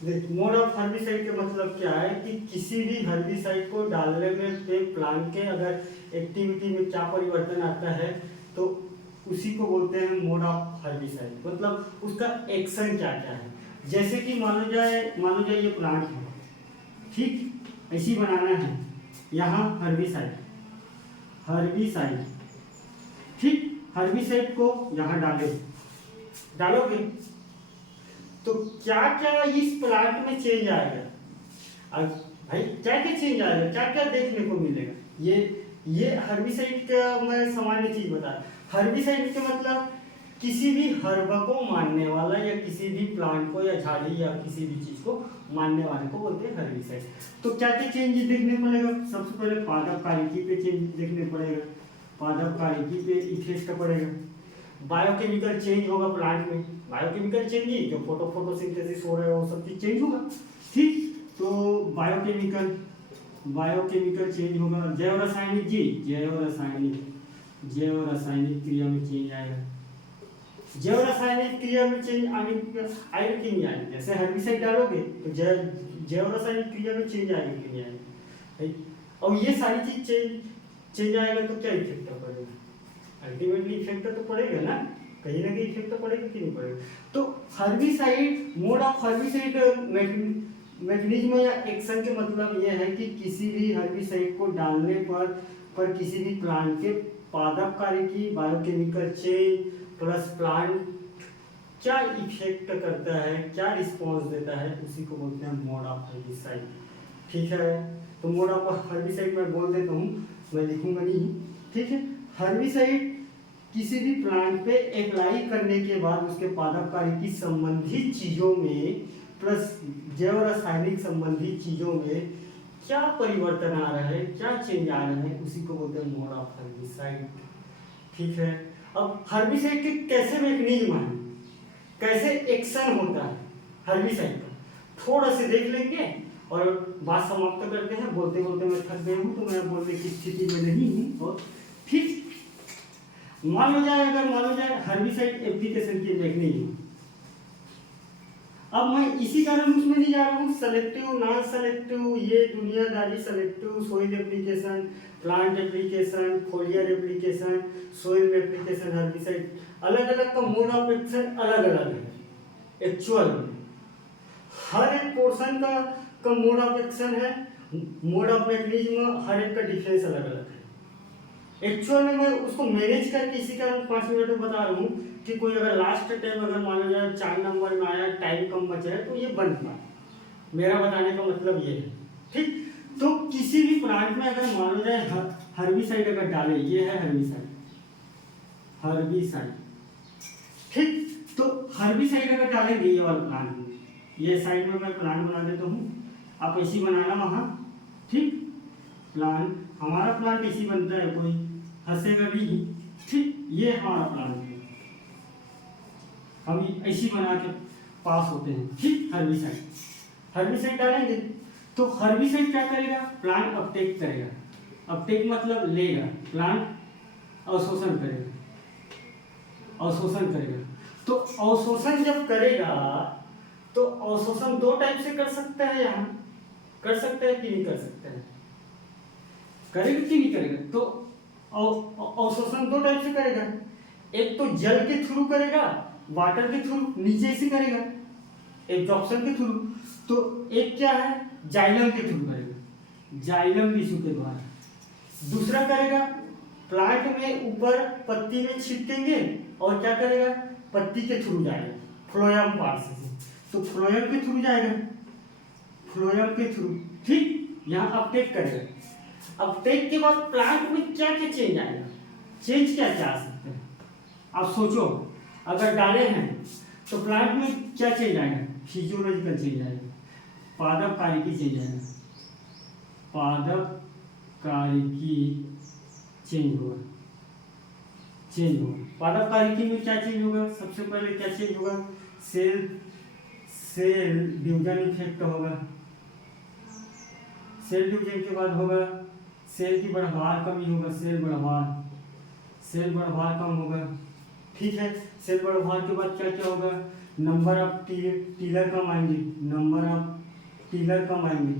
देख, mode of herbicide का मतलब क्या है कि किसी भी हर्बिसाइड को डालने में पे प्लांट के अगर एक्टिविटी में क्या परिवर्तन आता है तो उसी को बोलते हैं मोड ऑफ हर्बिसाइड। मतलब उसका एक्शन क्या क्या है। जैसे कि मानो जाए ये प्लांट है, ठीक, ऐसी बनाना है। यहाँ हर्बिसाइड, हर्बिसाइड, ठीक, हर्बिसाइड को यहाँ डालोगे तो क्या क्या इस प्लांट में चेंज आएगा। अब भाई क्या क्या चेंज आएगा, क्या क्या देखने को मिलेगा। ये हर्बिसाइड का मैं सामान्य चीज बता। हर्बिसाइड के मतलब किसी भी हर्ब को मारने वाला या किसी भी प्लांट को या झाड़ी या किसी भी चीज को मारने वाले को बोलते हैं हर्बिसाइड। तो क्या क्या चेंज देखने पड़ेगा। सबसे पहले पादप कारिकी पे चेंज देखने पड़ेगा, पादप कारिकी पे इफेक्ट पड़ेगा। बायोकेमिकल चेंज होगा प्लांट में, बायोकेमिकल चेंज ही जो फोटोसिंथेसिस हो रहा है वो सब चीज चेंज होगा, ठीक। तो बायोकेमिकल चेंज होगा। जैव रासायनिक जी, जैव रासायनिक क्रिया में चेंज आएगा। जैव रासायनिक क्रिया में चेंज आएगा कि नहीं आएगा। जैसे हर्बिसाइड डालोगे तो जैव रासायनिक क्रिया में चेंज आएगा कि नहीं आएगा। और ये सारी चीज चेंज आएगा तो क्या इफेक्ट पड़ेगा। अल्टीमेटली इफेक्ट तो पड़ेगा ना कहीं इफेक्ट तो पड़ेगा कि नहीं पड़ेगा। तो herbicide, mode of herbicide mechanism या एक्शन के मतलब यह है कि किसी भी हर्बिसाइड को डालने पर किसी भी प्लांट के पादप कारिकी, बायोकेमिकल चेंज प्लस प्लांट क्या इफेक्ट करता है, क्या रिस्पॉन्स देता है, उसी को बोलते हैं मोड ऑफ हर्बिसाइड, ठीक है। तो मोड ऑफ हर्बिसाइड मैं बोल देता हूँ, मैं लिखूंगा नहीं, ठीक है। हर्बिसाइड किसी भी प्लांट पे अप्लाई करने के बाद उसके पादप कारिकी संबंधित चीजों में प्लस जैव रासायनिक संबंधी चीजों में क्या परिवर्तन आ रहा है, क्या चेंज आ रहा है, उसी को बोलते हैं मोड ऑफ हर्बिसाइड, ठीक है। अब हर्बिसाइड के कैसे मैकेनिज्म है, कैसे एक्शन होता है हर्बिसाइड का, थोड़ा से देख लेंगे और बात समाप्त करते हैं। बोलते बोलते मैं थक गया हूँ तो मैं बोलने की स्थिति में नहीं हूँ। और ठीक मान लो जाए हर्बिसाइड एप्लीकेशन की मैकेनिज्म। अब मैं इसी कारण उसमें नहीं जा रहा हूँ। सेलेक्टिव, नॉन सेलेक्टिव, ये दुनियादारी, selective soil application, plant application, फोलियर application, soil application, herbicide अलग अलग का मोड ऑफ एक्शन अलग अलग है। एक्चुअल में हर एक पोर्शन का मोड ऑफ एक्शन है, मोड ऑफ मैकेनिज्म हर एक का डिफरेंस अलग अलग है। एक्चुअल में मैं उसको मैनेज करके इसी कारण 5 मिनट में बता रहा हूँ कि कोई अगर लास्ट टाइम अगर माना जाए 4 नंबर में आया, टाइम कम बचा है तो ये बन पाए। मेरा बताने का मतलब ये है, ठीक। तो किसी भी प्लांट में अगर माना जाए हर्बिसाइड अगर डाले, ये है हर्बिसाइड, ठीक। तो हर्बिसाइड अगर डालेंगे ये वाला प्लांट में, ये साइड में मैं प्लांट बना देता हूँ, आप ऐसी बनाना वहाँ, ठीक। प्लांट हमारा प्लांट इसी बनता है, कोई हंसेगा नहीं, ठीक। ये हमारा प्लांट है, हम ऐसी बना के पास होते हैं, ठीक। हर्बिसाइड डालेंगे तो हर्बिसाइड क्या करेगा, प्लांट अपटेक करेगा। अपटेक मतलब लेगा, प्लांट अवशोषण करेगा। तो अवशोषण जब करेगा तो अवशोषण 2 टाइप से कर सकता है, यहाँ कर सकता है कि नहीं कर सकता है, करेगा कि नहीं करेगा। तो अवशोषण 2 टाइप से करेगा। एक तो जल के थ्रू करेगा, वाटर के थ्रू, नीचे से करेगा एब्जॉर्प्शन के थ्रू। तो एक क्या है, जाइलम के थ्रू करेगा, जाइलम टिश्यू के द्वारा। दूसरा करेगा प्लांट में ऊपर पत्ती में छिड़केंगे और क्या करेगा, पत्ती के थ्रू जाएगा, फ्लोएम पार्ट से। तो फ्लोएम के थ्रू जाएगा, फ्लोएम के थ्रू, ठीक। यहाँ अपटेक करेगा। अपटेक के बाद प्लांट में क्या क्या चेंज आएगा, चेंज क्या क्या आ सकते हैं, आप सोचो। अगर डाले हैं तो प्लांट में क्या चेंज आएगा, फिजियोलॉजिकल चेंज आएगा, पादप कारिकी चेंज आएगा, पादप कारिकी चेंज होगा। पादप कारिकी में क्या चेंज होगा, सबसे पहले क्या चेंज होगा, सेल डिवीजन इफेक्ट होगा। सेल डिवीजन के बाद होगा सेल की बढ़वार कमी होगा, सेल बढ़वार कम होगा, ठीक है। सेल बढ़वार के बाद क्या क्या होगा, नंबर ऑफ टीलर कम आएंगे, नंबर ऑफ टीलर कम आएंगे।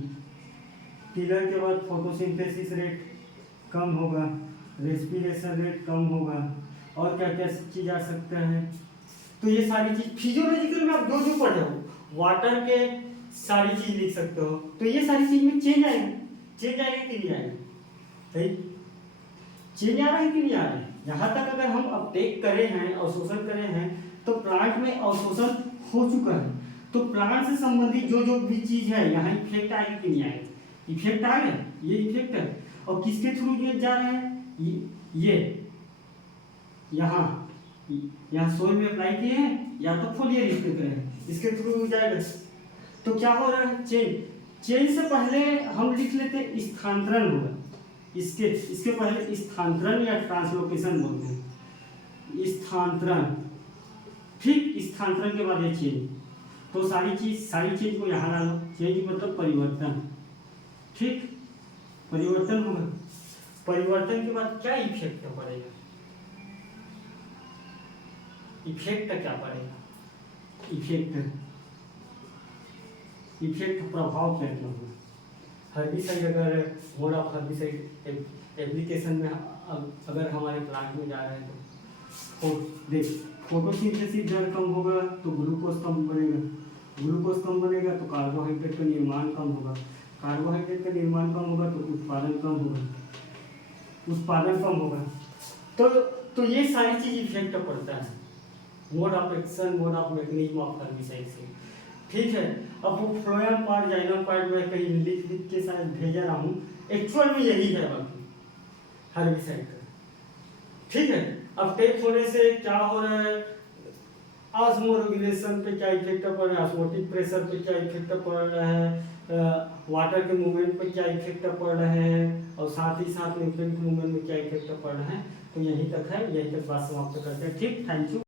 टीलर के बाद फोटोसिंथेसिस रेट कम होगा, रेस्पिरेशन रेट कम होगा, और क्या क्या चीज आ सकता है। तो ये सारी चीज फिजियोलॉजिकल में आप जो जो पढ़े हो वाटर के सारी चीज लिख सकते हो। तो ये सारी चीज में चेंज आएगी, चेंज आएगी कि नहीं आएगी, सही चेंज आ रहा है कि नहीं आ रहा है। यहाँ तक अगर हम अपटेक करे हैं, अवशोषण करे हैं, तो प्लांट में अवशोषण हो चुका है। तो प्लांट से संबंधित जो जो भी चीज है यहाँ इफेक्ट आएगी कि नहीं आएगी, इफेक्ट आ गया, ये इफेक्ट है। और किसके थ्रू ये जा रहे हैं, ये यहाँ सोल में अप्लाई किए हैं या तो फोलियर इसके तरह इसके थ्रू जाएगा। तो क्या हो रहा है, चेंज से पहले हम लिख लेते स्थानांतरण होगा, इसके पहले स्थानांतरण या ट्रांसलोकेशन बोलते हैं, स्थानांतरण। ठीक, स्थानांतरण के बाद ये चेंज। तो सारी चीज को यहाँ डालो, चेंज मतलब परिवर्तन। ठीक, परिवर्तन होगा। परिवर्तन के बाद क्या इफेक्ट पड़ेगा, इफेक्ट क्या पड़ेगा, इफेक्ट प्रभाव क्या होगा। हर्बिसाइड, अगर मोड ऑफ हर्बिसाइड एप्लीकेशन में अगर हमारे प्लांट में जा रहे हैं तो देख फोटोसिंथेसिस दर कम होगा तो ग्लूकोज कम बनेगा, ग्लूकोज कम बनेगा तो कार्बोहाइड्रेट का निर्माण कम होगा, कार्बोहाइड्रेट का निर्माण कम होगा तो उत्पादन कम होगा। तो ये सारी चीज इफेक्ट पड़ता है mode of action, mode of mechanism of herbicide से। ठीक है, अब वो फ्लोएम पार्ट जाइलम पार्ट में कहीं लिख के शायद भेजा रहा हूँ, एक्चुअल में यही है बाकी हर्बिसाइड का। ठीक है, अब टेक होने से क्या हो रहा है, ऑस्मोरेगुलेशन पे क्या इफेक्ट पड़ रहा है, ऑस्मोटिक प्रेशर पे क्या इफेक्ट पड़ रहा है, वाटर के मूवमेंट पे क्या इफेक्ट पड़ रहे हैं, और साथ ही साथ न्यूट्रिएंट मूवमेंट में क्या इफेक्ट पड़ रहे हैं। तो यहीं तक है, यहीं तक बात समाप्त करते हैं। ठीक, थैंक यू।